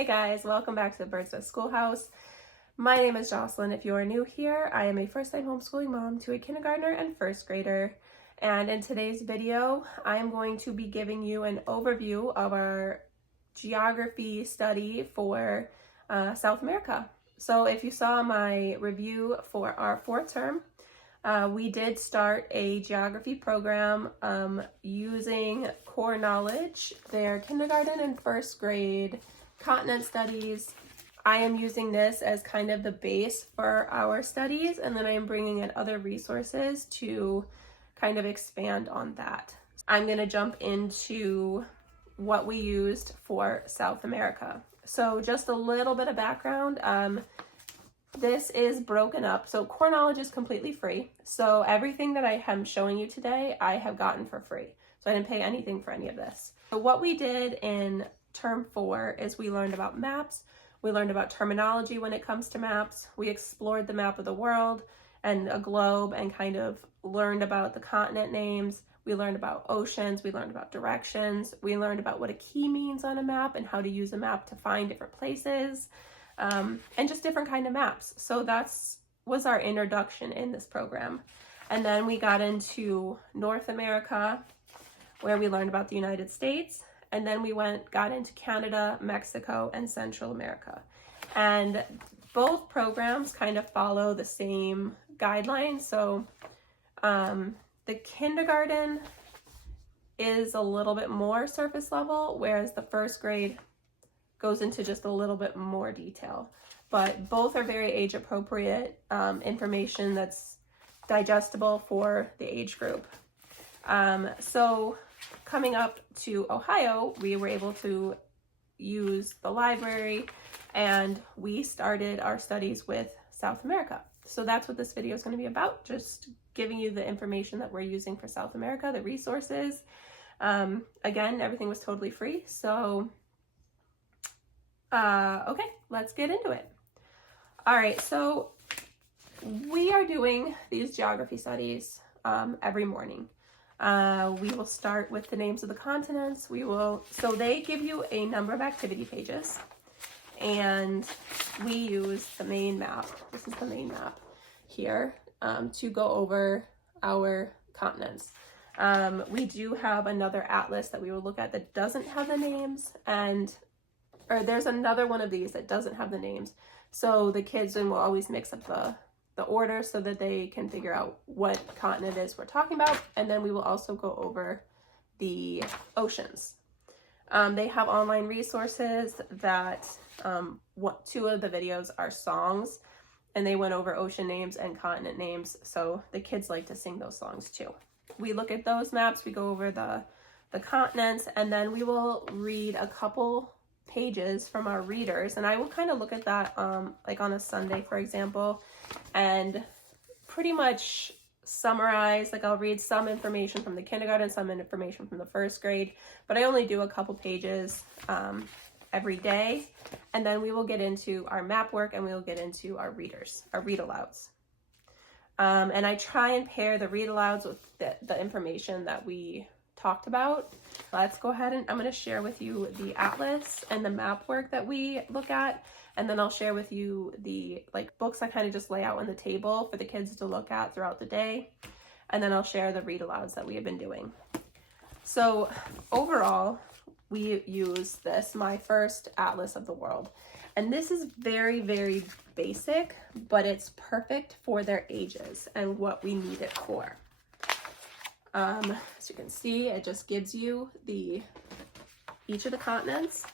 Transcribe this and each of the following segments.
Hey guys, welcome back to the Birds Nest Schoolhouse. My name is Jocelyn. If you are new here, I am a first-time homeschooling mom to a kindergartner and first grader. And in today's video, I am going to be giving you an overview of our geography study for South America. So if you saw my review for our fourth term, we did start a geography program using core knowledge, their kindergarten and first grade continent studies. I am using this as kind of the base for our studies, and then I am bringing in other resources to kind of expand on that. I'm going to jump into what we used for South America. So just a little bit of background. This is broken up. So core knowledge is completely free. So everything that I am showing you today, I have gotten for free. So I didn't pay anything for any of this. So what we did in term 4 is we learned about maps. We learned about terminology when it comes to maps. We explored the map of the world and a globe and kind of learned about the continent names. We learned about oceans. We learned about directions. We learned about what a key means on a map and how to use a map to find different places. And just different kind of maps. So was our introduction in this program. And then we got into North America, where we learned about the United States. And then we got into Canada, Mexico, and Central America. And both programs kind of follow the same guidelines. So the kindergarten is a little bit more surface level, whereas the first grade goes into just a little bit more detail, but both are very age appropriate information that's digestible for the age group. So coming up to Ohio, we were able to use the library and we started our studies with South America. So that's what this video is going to be about, just giving you the information that we're using for South America, the resources. Again, everything was totally free, so okay, let's get into it. All right, so we are doing these geography studies every morning. We will start with the names of the continents. So they give you a number of activity pages, and we use the main map. This is the main map here to go over our continents. We do have another atlas that we will look at that doesn't have the names, or there's another one of these that doesn't have the names. So the kids will always mix up the order so that they can figure out what continent it is we're talking about. And then we will also go over the oceans. They have online resources that, two of the videos are songs, and they went over ocean names and continent names. So the kids like to sing those songs too. We look at those maps, we go over the continents, and then we will read a couple pages from our readers, and I will kind of look at that like on a Sunday, for example, and pretty much summarize. Like I'll read some information from the kindergarten, some information from the first grade, but I only do a couple pages every day, and then we will get into our map work and we will get into our readers, our read alouds. And I try and pair the read alouds with the information that we talked about. Let's go ahead and I'm going to share with you the atlas and the map work that we look at, and then I'll share with you the books I kind of just lay out on the table for the kids to look at throughout the day, and then I'll share the read alouds that we have been doing. So overall, we use this, my first atlas of the world, and this is very, very basic, but it's perfect for their ages and what we need it for. As you can see, it just gives you each of the continents,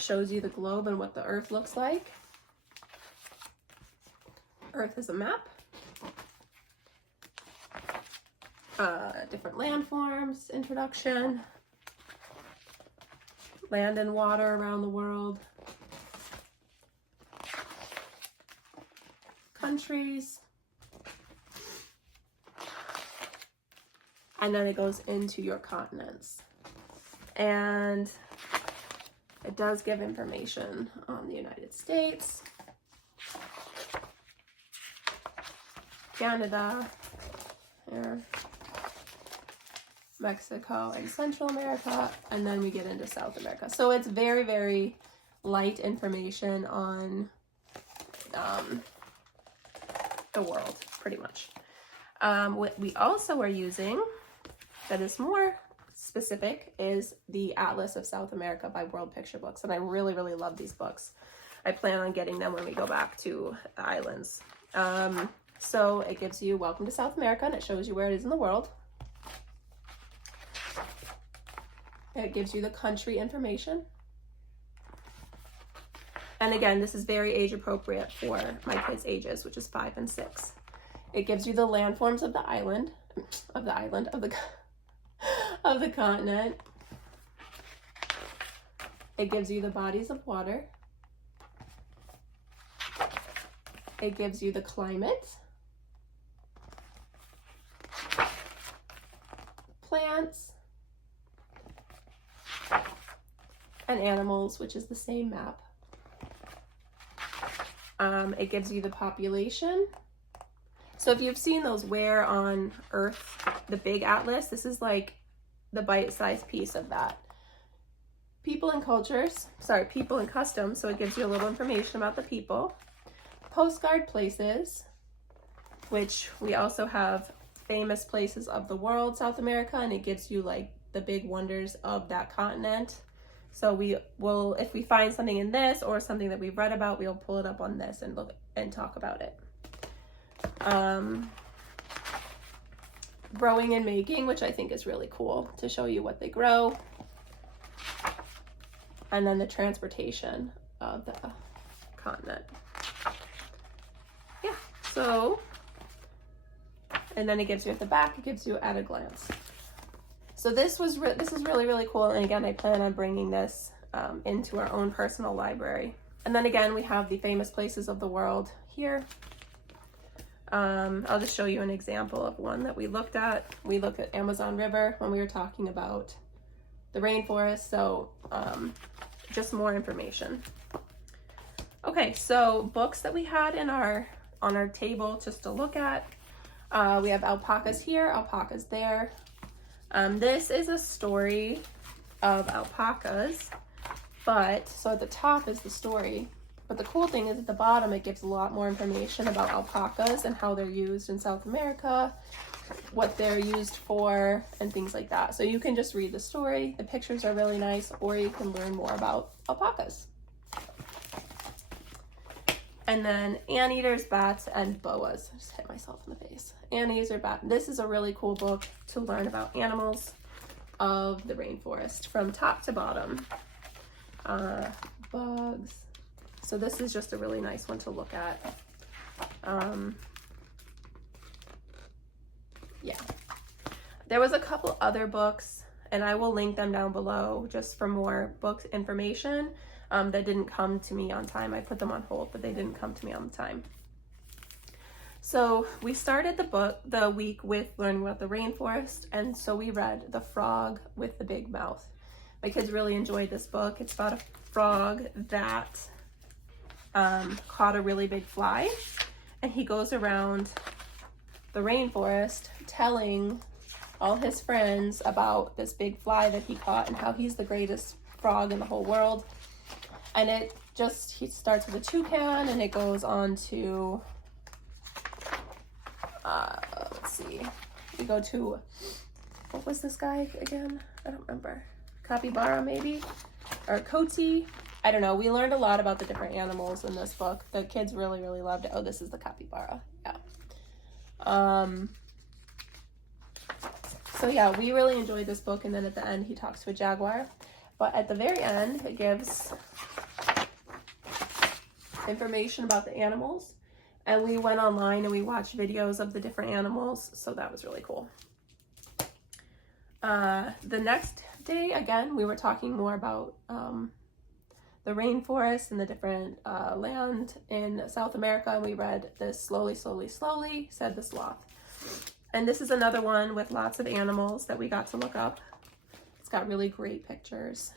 shows you the globe and what the Earth looks like. Earth is a map. Different landforms, introduction, land and water around the world, countries, and then it goes into your continents. And it does give information on the United States, Canada, here, Mexico, and Central America, and then we get into South America. So it's very, very light information on the world, pretty much. What we also are using that is more specific is the Atlas of South America by World Picture Books, and I really, really love these books. I plan on getting them when we go back to the islands. So it gives you Welcome to South America, and it shows you where it is in the world. It gives you the country information. And again, this is very age appropriate for my kids' ages, which is 5 and 6. It gives you the landforms of the of the continent. It gives you the bodies of water. It gives you the climate, plants, and animals, which is the same map. It gives you the population. So if you've seen those Where on Earth, the big atlas, this is like the bite-sized piece of that. People and customs, so it gives you a little information about the people. Postcard places, which we also have famous places of the world, South America, and it gives you like the big wonders of that continent. So we will, if we find something in this or something that we've read about, we'll pull it up on this and look and talk about it. Growing and making, which I think is really cool to show you what they grow. And then the transportation of the continent. Yeah, so, and then it gives you at the back, it gives you at a glance. So this is really, really cool. And again, I plan on bringing this into our own personal library. And then again, we have the famous places of the world here. I'll just show you an example of one that we looked at. We looked at Amazon River when we were talking about the rainforest. So just more information. Okay, so books that we had on our table just to look at. We have alpacas here, alpacas there. This is a story of alpacas, so at the top is the story, but the cool thing is at the bottom it gives a lot more information about alpacas and how they're used in South America, what they're used for, and things like that. So you can just read the story, the pictures are really nice, or you can learn more about alpacas. And then anteaters, bats, and boas. I just hit myself in the face. Anteaters or bat. This is a really cool book to learn about animals of the rainforest from top to bottom. Bugs. So this is just a really nice one to look at. Yeah. There was a couple other books, and I will link them down below just for more book information. That didn't come to me on time. I put them on hold, but they didn't come to me on time. So we started the week with learning about the rainforest, and so we read The Frog with the Big Mouth. My kids really enjoyed this book. It's about a frog that caught a really big fly, and he goes around the rainforest telling all his friends about this big fly that he caught and how he's the greatest frog in the whole world. And he starts with a toucan, and it goes on to, let's see, we go to, what was this guy again? I don't remember. Capybara, maybe? Or coati? I don't know. We learned a lot about the different animals in this book. The kids really, really loved it. Oh, this is the capybara. Yeah. So yeah, we really enjoyed this book. And then at the end, he talks to a jaguar. But at the very end, it gives information about the animals, and we went online and we watched videos of the different animals, so that was really cool. The next day, again, we were talking more about the rainforest and the different land in South America, and we read this Slowly, Slowly, Slowly, Said the Sloth. And this is another one with lots of animals that we got to look up. It's got really great pictures.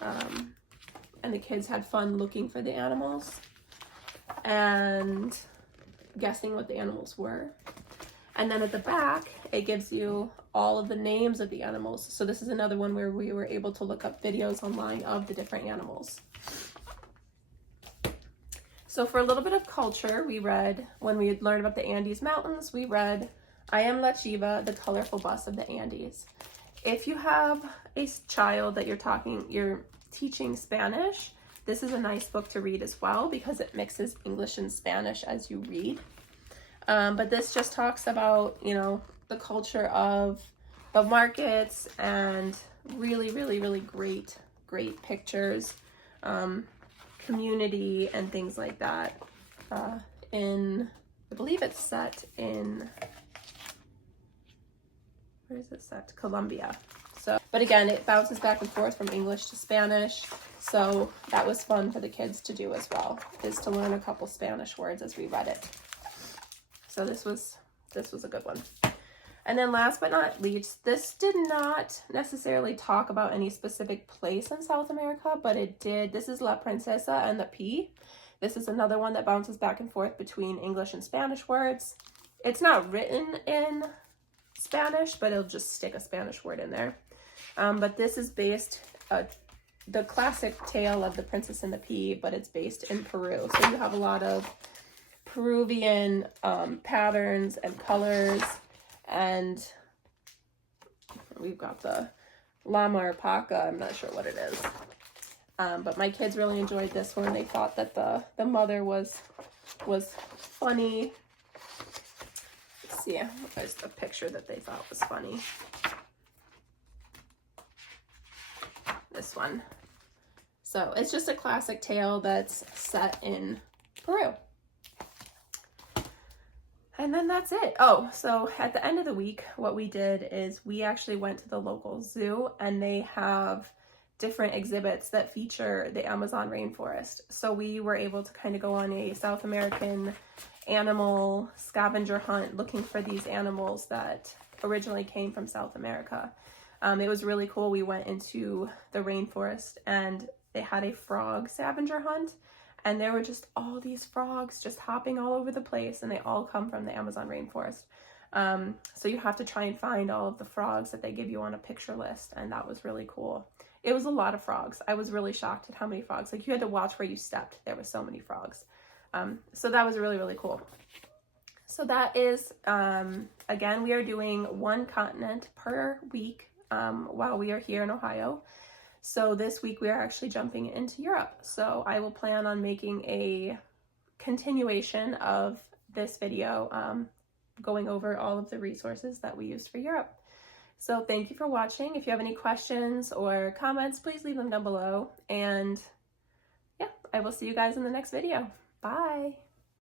And the kids had fun looking for the animals and guessing what the animals were. And then at the back, it gives you all of the names of the animals. So this is another one where we were able to look up videos online of the different animals. So for a little bit of culture, we read, when we learned about the Andes Mountains, we read I Am La Chiva, the colorful bus of the Andes. If you have a child that you're teaching Spanish, this is a nice book to read as well because it mixes English and Spanish as you read. But this just talks about, you know, the culture of the markets and really, really, really great pictures, community and things like that. I believe it's set in, where is it set? Colombia. So, but again, it bounces back and forth from English to Spanish. So that was fun for the kids to do as well, is to learn a couple Spanish words as we read it. So this was a good one. And then last but not least, this did not necessarily talk about any specific place in South America, but it did. This is La Princesa and the Pea. This is another one that bounces back and forth between English and Spanish words. It's not written in Spanish, but it'll just stick a Spanish word in there. But this is based, the classic tale of the Princess and the Pea, but it's based in Peru. So you have a lot of Peruvian patterns and colors, and we've got the llama or paca, I'm not sure what it is. But my kids really enjoyed this one. They thought that the mother was funny. Let's see, there's the picture that they thought was funny. This one. So it's just a classic tale that's set in Peru. And then that's it. Oh, so at the end of the week, what we did is we actually went to the local zoo, and they have different exhibits that feature the Amazon rainforest. So we were able to kind of go on a South American animal scavenger hunt looking for these animals that originally came from South America. It was really cool. We went into the rainforest and they had a frog scavenger hunt, and there were just all these frogs just hopping all over the place, and they all come from the Amazon rainforest. So you have to try and find all of the frogs that they give you on a picture list, and that was really cool. It was a lot of frogs. I was really shocked at how many frogs. Like, you had to watch where you stepped. There were so many frogs. So that was really, really cool. So that is, again, we are doing one continent per week while we are here in Ohio. So this week we are actually jumping into Europe. So I will plan on making a continuation of this video, going over all of the resources that we used for Europe. So thank you for watching. If you have any questions or comments, please leave them down below. And yeah, I will see you guys in the next video. Bye.